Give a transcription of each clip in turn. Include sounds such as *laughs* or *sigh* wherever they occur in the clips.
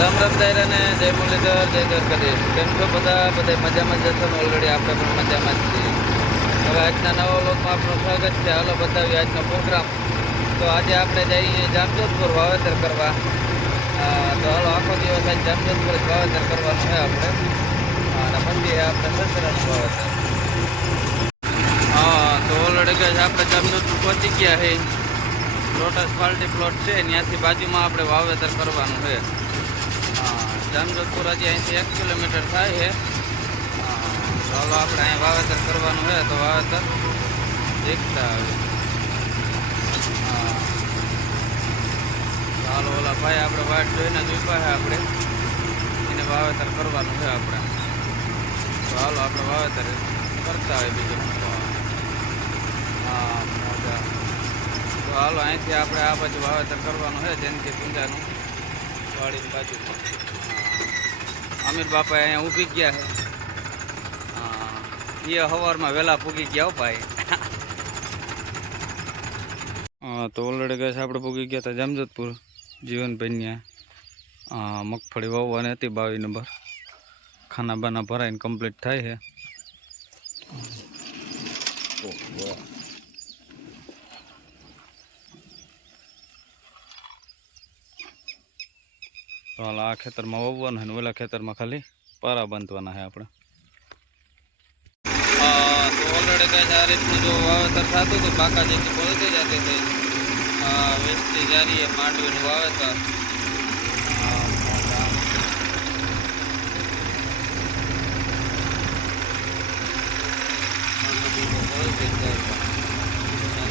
રામ રામ દાયરાને જય મુરલીધર, જય દ્વારકાધીશ. કેમ છો બધા? બધા મજામાં જ ને ઓલરેડી આપણે પણ મજામાં જ છીએ. હવે આજના નવા લોકમાં આપણું સ્વાગત છે. હાલો બતાવીએ આજનો પ્રોગ્રામ તો આજે આપણે જઈએ જામજોધપુર વાવેતર કરવા. તો હાલો આખો દિવસ આજે જામજોધપુર જ વાવેતર કરવાનું છે આપણે. અને પછી આપણે સસરાનું વાવેતર. હા, તો ઓલરેડી કે આપણે જામજોધપુર પહોંચી ગયા છે લોટસ પાર્ટી પ્લોટ છે. ત્યાંથી બાજુમાં આપણે વાવેતર કરવાનું છે. હા, જામજોધપુર હજી અહીંથી એક કિલોમીટર થાય છે. ચાલો આપણે અહીં વાવેતર કરવાનું છે તો વાવેતર દેખતા આવે. ચાલો ઓલા ભાઈ આપણે વાટ જોઈને જ પાસે આપણે. એને વાવેતર કરવાનું છે આપણે. હાલો આપણે વાવેતર કરતા હોય બીજું હા મોજા. તો હાલો અહીંથી આપણે આ બાજુ વાવેતર કરવાનું છે જેનથી કુંજાનું વાડીની બાજુ. અમીર બાપા અહીંયા ઊભી ગયા છે. એ સવારમાં વહેલા પૂગી ગયા ભાઈ. *laughs* હા, તો ઓલરેડી છે આપણે પૂગી ગયા હતા જામજતપુર જીવનભાઈ મગફળી વાવવાની હતી બાવીસ નંબર. ખાના બાના ભરાઈને કમ્પ્લીટ થાય છે. હાલ આ ખેતરમાં વાવવાનું છે ઓલા ખેતરમાં ખાલી પારા બાંધવાના છે આપણે. તો ઓલરેડી કઈ આ રીતનું જો વાવેતર થતું હતું પાકા જેથી બોલતી જતી હતી. વેચતી જારી માંડવીનું વાવેતર.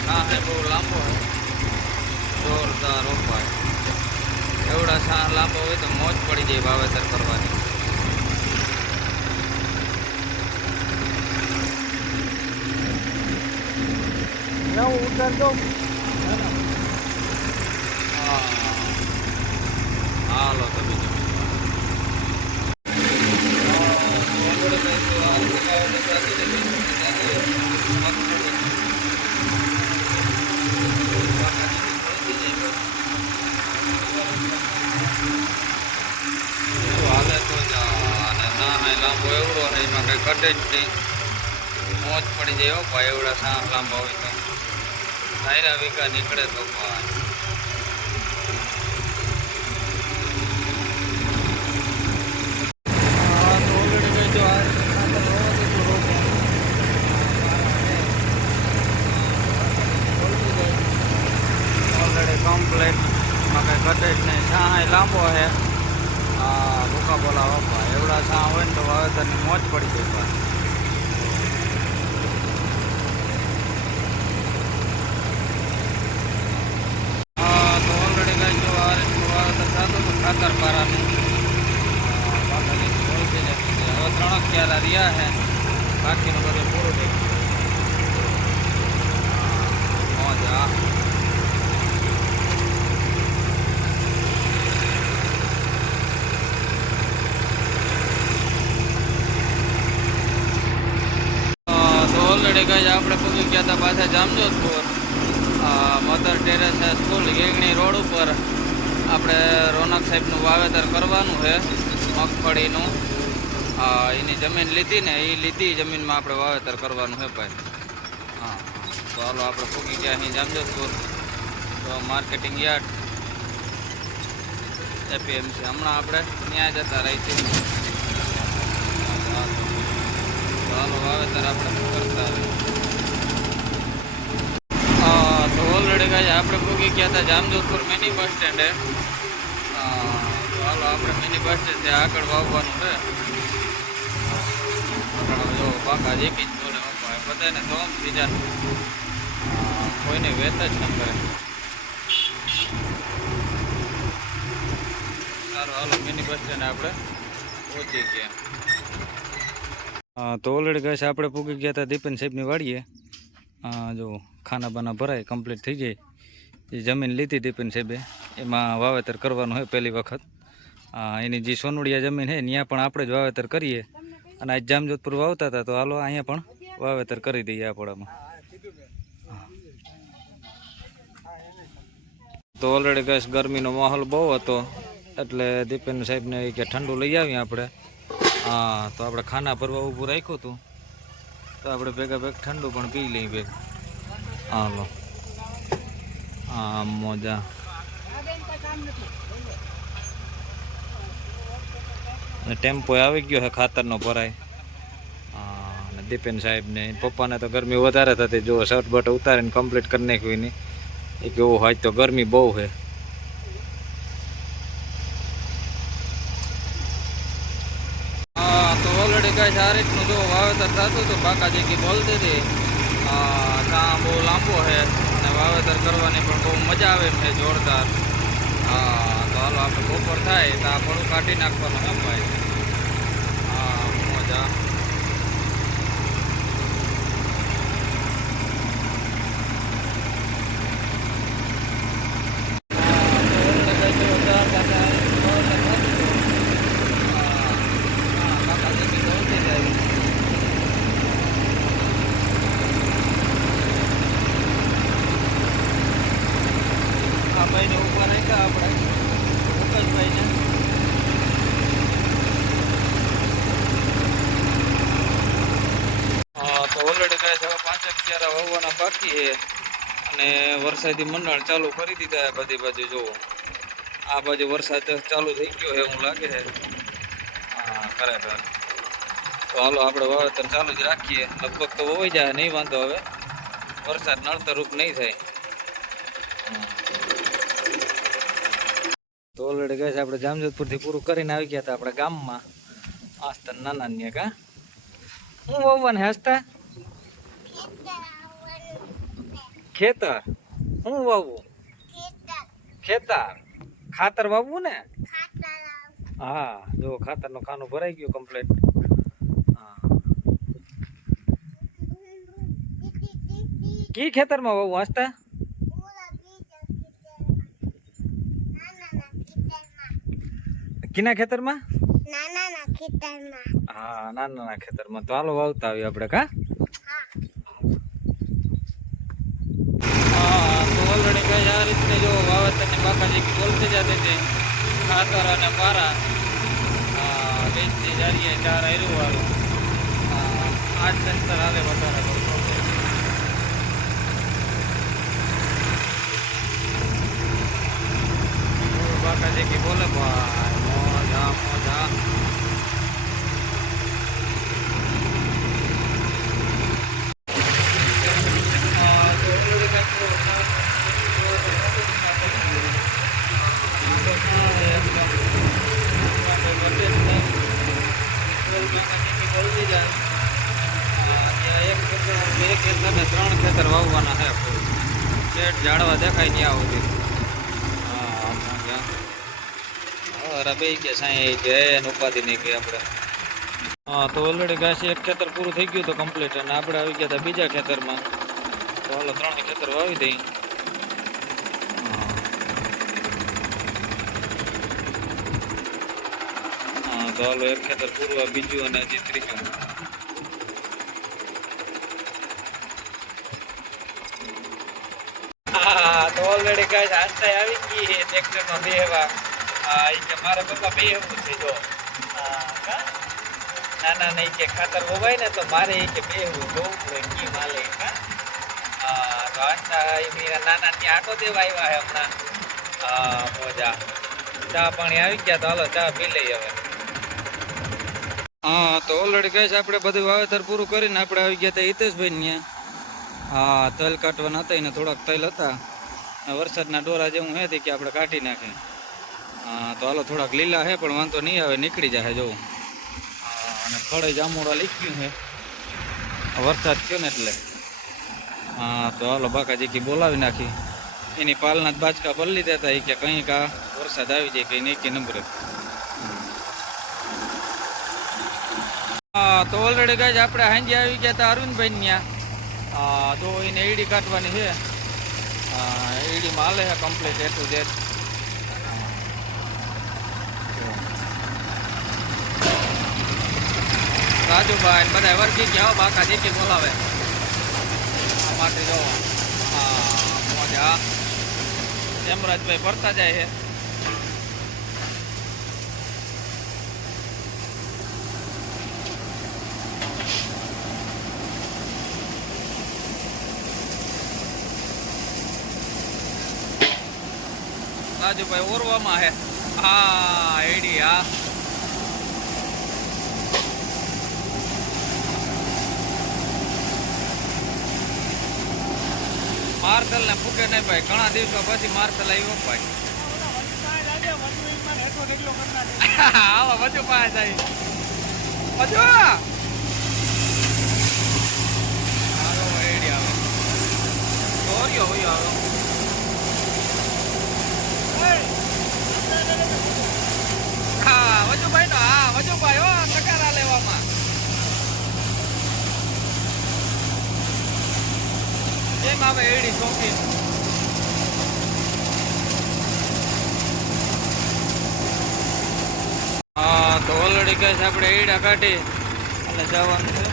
હા, હે. બહુ લાંબો છે જોરદાર રોપાય. એવડા સાર લાંબો હોય તો મોજ પડી જાય વાવેતર કરવાની. તો. બીજું હાલે તો જ અને ના હા લાંબો એવડો છે એમાં કઈ ઘટે જ નહીં મોજ પડી જાય હો ભાઈ એવડા સાહ લાંબા હોય તો ધાયરા વીઘા નીકળે તો ભાઈ હા, તો already કઈ જો આ રીતે ખાતર વાવવા દીધું રોપણ. Already complete. માં કઈ ઘટે જ નહીં છાં લાંબો છે હા ભૂકા બોલા બાપા એવડા છાં હોય ને તો વાવેતરની મોજ પડી વાવેતર થતું ખાતર પારાનું. હવે ત્રણક ક્યારા રહ્યા છે. બાકીનું બધું પૂરું થઈ ગયું. હા, મોજ હા અ, તો ઓલરેડી કઈ આપણે પૂગી ગયા હતા પાછા Jamjodhpur. Mother Teresa school ગેગણી road ઉપર આપણે રોનક સાહેબનું વાવેતર કરવાનું છે, મગફળીનું. એની જમીન લીધી ને એ લીધી જમીનમાં આપણે વાવેતર કરવાનું છે ભાઈ. હા, તો હાલો આપણે પૂગી ગયા અહીં જામજોધપુર. તો માર્કેટિંગ યાર્ડ એપીએમસી હમણાં આપણે ત્યાં જતા રહી છીએ. ચાલો વાવેતર આપણે કરતા આવીએ. હા કાંઈ આપણે પૂગી ગયા હતા જામજોધપુર મિની બસ સ્ટેન્ડે હાલો, આપણે મિની બસ સ્ટેન્ડ આગળ વાવવાનું છે. જો પાકા જેપી જ બોલે બધાને ધોમ થઈ કોઈને વેત જ ન કરે. સારું હાલો મિની બસ સ્ટેન્ડ આપણે પહોંચી ગયા. તો ઓલરેડી છે આપણે પૂગી ગયા હતા દીપન સાહેબની વાડીએ. જો ખાના બાના ભરાય કમ્પ્લીટ થઈ જાય. એ જમીન લીધી દીપેન સાહેબે. એમાં વાવેતર કરવાનું હોય પહેલી વખત. એની જે સોનુડિયા જમીન છે ત્યાં પણ આપણે જ વાવેતર કરીએ. અને આજ જામજોધપુર વાવતા હતા, તો હાલો અહીંયા પણ વાવેતર કરી દઈએ આપણામાં તો ઓલરેડી ગેસ ગરમીનો માહોલ બહુ હતો. એટલે દીપેન સાહેબને કે ઠંડુ લઈ આવીએ આપણે. હા તો આપણે ખાના ભરવા ઊભું રાખ્યું હતું. તો આપણે ભેગા ભેગ ઠંડુ પણ પી લઈએ ભેગ. હાલો. હા મોજા. ટેમ્પો આવી ગયો છે ખાતરનો ભરાય. અને દીપેન સાહેબને, પપ્પાને તો ગરમી વધારે થતી. જો શર્ટ બટ ઉતારીને કમ્પ્લીટ કરી નાખ્યું એની. એ કે ઓહ આજ તો ગરમી બહુ છે હા તો ઓલરેડી કાંઈ આ રીતનું જો વાવેતર થતું હતું બાકાજી કી બોલતી હતી ત્યાં બહુ લાંબો છે અને વાવેતર કરવાની પણ બહુ મજા આવે છે, જોરદાર. હા, તો હાલો, આપણે બપોર થાય, તો આ પડું કાઢી નાખવાનું એમ ભાઈ હા મજા આ ભાઈને ઊભા રાખ્યા આપણે મુકેશભાઈને હા તો ઓલરેડી કાંઈ હવે પાંચેક ક્યારા વાવવાના બાકી છે. અને વરસાદી મંડળ ચાલુ કરી દીધા છે બધી બાજુ, જુઓ. આ બાજુ વરસાદ ચાલુ થઈ ગયો છે એવું લાગે છે. હા, ખરેખર. તો હાલો, આપણે વાવેતર ચાલુ જ રાખીએ. લગભગ તો વવાઈ જાય, નહીં વાંધો હવે. વરસાદ નડતરરૂપ નહીં થાય. તો ઓલરેડી ગઈ આપણે જામજોધપુરથી પૂરું કરીને આવી ગયા હતા આપણા ગામમાં. આસ્તર નાના કા. હું વાવવાને હસતા? ખેતર? શું વાવવું ખેતર. ખાતર. વાવવું ને? હા જો ખાતરનું ખાનું ભરાઈ ગયું કમ્પ્લીટ હા. કી ખેતરમાં વાવવું હસતા કીના ખેતરમાં? નાના ખેતરમાં. હા નાના નાના ખેતરમાં. તો હાલો વાવતા આવીએ આપણે કા હા તો ઓલરેડી કઈ આ રીતની જો વાવેતરની બાકાજી બોલતી જતી હતી ખાતર અને પારા વેચતી જારીએ ચાર આયરું વાળું આ જ સેન્સર હાલે વધારે પડતો બાકાજી કી બોલે ભાઈ મોજા મોજા ત્રણ ખેતર વાવવાના છે શેઠ ઝાડવા દેખાય ત્યાં સુધી. રબે કે સાંઈ જય ઉપાધિ નહીં કે આપણે હા, તો ઓલરેડી ઘાસી એક ખેતર પૂરું થઈ ગયું તો કમ્પ્લીટ અને આપણે આવી ગયા હતા બીજા ખેતરમાં. તો હાલો ત્રણ ખેતર વાવી દઈ. તો હાલો એક ખેતર પૂરું બીજું અને હજી ત્રીજું હા તો ઓલરેડી ગાઈસ આસ્તા આવી ગઈ છે, ટ્રેક્ટરમાં બેહવા. કે મારા પપ્પા બેહવું છે, જો. નાના નહીં કે ખાતર હોવાય ને તો મારે ઈ કે બેહવું જોવું પડે કી? માલે તો ઈ મેરા નાના ત્યાં આટો દેવા આવ્યા છે હમણાં. મોજા. ચા પાણી આવી ગયા તો હાલો ચા પી લઈએ હવે. હા, તો ઓલરેડી ગઈ આપણે બધું વાવેતર પૂરું કરીને આપણે આવી ગયા હતા હિતેશભાઈ ત્યાં. હા, તલ કાઢવાના હતા એને થોડાક તલ હતા. વરસાદના ડોરા જેવું હે તે કે આપણે કાઢી નાખે. તો હાલો થોડાક લીલા હે, પણ વાંધો નહીં આવે નીકળી જાય જોવું. અને ફળે જામુડા લીખ્યું છે વરસાદ થયો ને એટલે. હા તો હાલો બાકાજી કી બોલાવી નાખી. એની પાલના બાચકા પલ્લી લીધા હતા એ કે કંઈક આ વરસાદ આવી જાય કંઈ નહીં, કે નંબરે તો ઓલરેડી ગાય આપણે હાંજે આવી ગયા હતા અરવિંદભાઈ ત્યાં તો એને ઈડી કાઢવાની છે ઈડીમાં હાલે છે complete A to Z Rajubhai બધા વર્ગી ગયા બાકા જેકી બોલાવે. માટે જો, હા, મોજા. હેમરાજભાઈ ફરતા જાય છે રાજુભાઈ ઓરવામાં હે. હા એડી હા માર્સલ ને ફૂકે નહીં ભાઈ. ઘણા દિવસો પછી માર્સલ આવ્યો ભાઈ. *laughs* આવા વધુ પાસે આવી વધુ? હાલો એડી આવે દોર્યો હોય હાલો હા વજુભાઈ નો હા, વજુભાઈ હો ટકારા લેવામાં. જેમ આવે એડી શોખીન. હા, તો ઓલરેડી કહે છે આપણે એડા કાઢી. અને જવાનું છે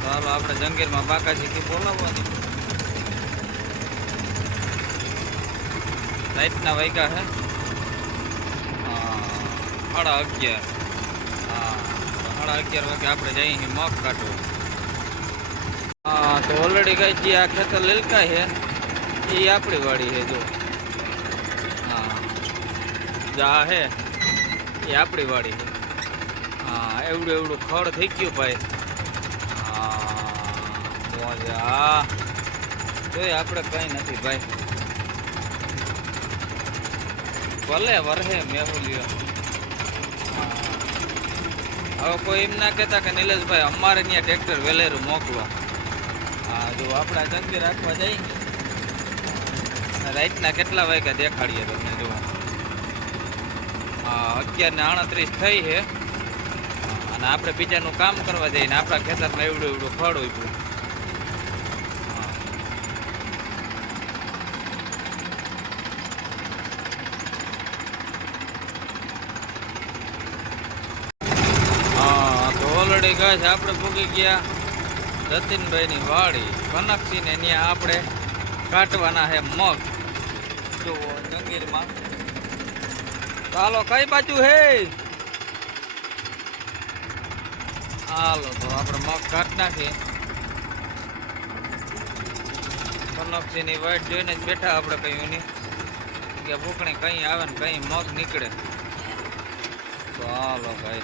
તો હાલો, આપણે જંગીરમાં બાકાજી શીખી બોલાવવાની. રાતના વાગ્યા છે હા, સાડા અગિયાર. હા તો સાડા અગિયાર વાગે આપણે જઈએ છીએ મગ કાઢવું હા તો ઓલરેડી કઈ જે આ ખેતર લીલકા છે એ આપણી વાડી છે જો. હા જા હે. એ આપણી વાડી છે હા એવડું એવડું ખડ થઈ ગયું ભાઈ. હા તોય આપણે કંઈ નથી ભાઈ. ભલે, વરહે મેહુલિયો હવે કોઈ એમ ના કહેતા કે નિલેશભાઈ, અમારે ત્યાં ટ્રેક્ટર વેલેરું મોકલો. હા જો આપણે જંગી રાખવા જઈ રાઈટના કેટલા વાગ્યા દેખાડીએ તમને જો હા અગિયાર ને આડત્રીસ થઈ છે. અને આપણે બીજાનું કામ કરવા જઈએ ને આપણા ખેતરમાં એવડું એવડું ફળ ઉભું હા હા કહે છે. આપણે ભૂગી ગયા જતીનભાઈની વાડી. કનકસીને ત્યાં આપણે કાટવાના છે મગ. જુઓ જંગીરમાં ચાલો, કઈ બાજુ હે? હાલો, તો આપણે મગ કાઢ નાખીએ. કનકસિંહની વાઈટ જોઈને જ બેઠા આપણે કયું નહીં કે ભૂખણી કઈ આવે ને કઈ મગ નીકળે. ચાલો હાલો ભાઈ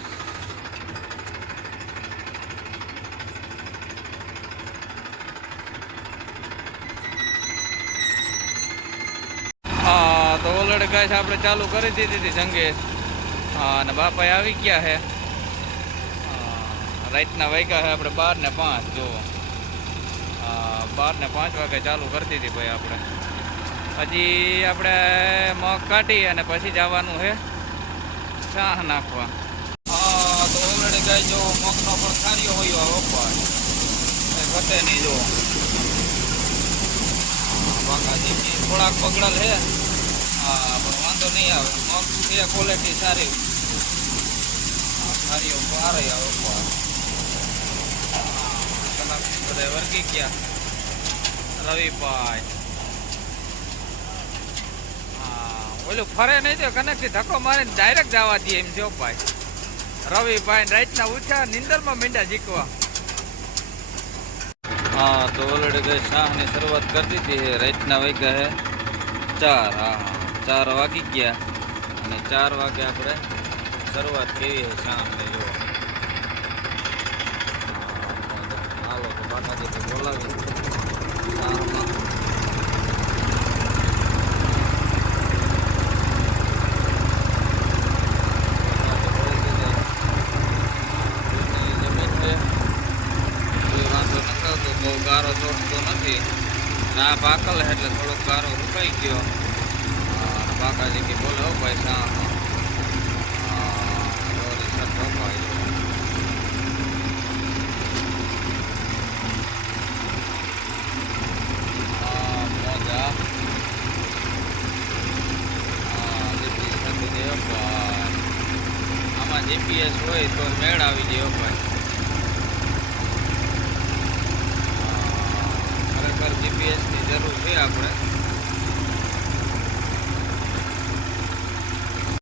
હા તો ઓલરેડી ગાય આપણે ચાલુ કરી દીધી હતી જંગે. હા, અને બાપા આવી ગયા છે રાતના વાગ્યા છે આપણે બાર ને પાંચ, જો. બાર ને પાંચ વાગે ચાલુ કરી દીધી ભાઈ આપણે. હજી આપણે મગ કાઢી અને પછી જવાનું છે ચાહ નાખવા. હા, તો ઓલરેડી ગાય જો મગનો પણ સારી હોય રોપવા ઘટે નહીં જો. બાકાજી, થોડાક પગડલ છે હા પણ વાંધો નહીં આવે. છે ક્વોલિટી સારી. હા, સારી આવે. બધા વર્ગી ગયા. રવિભાઈ. હા ઓલું ફરે નહીં તો કનેક્ટથી ધક્કો મારીને ડાયરેક્ટ જવા દઈએ એમ જો ભાઈ. રવિભાઈ રાઈટના ઉઠ્યા નિંદરમાં મીંડા જીકવા હા તો ઓલરેડી શાહની શરૂઆત કરી દીધી છે. રાતના વાગ્યા છે ચાર હા હા. ચાર વાગી ગયા અને ચાર વાગે આપણે શરૂઆત કેવી હોય શાહને જો હાલો, તો બાકાજી બોલાવી. તો બહુ ગારો ચોટતો નથી. આ પાકલ છે એટલે થોડોક ગારો રોકાઈ ગયો હા, અને બાકાજી કે બોલો હો ભાઈ શા આમાં જીપીએસ હોય તો મેળ આવી જાય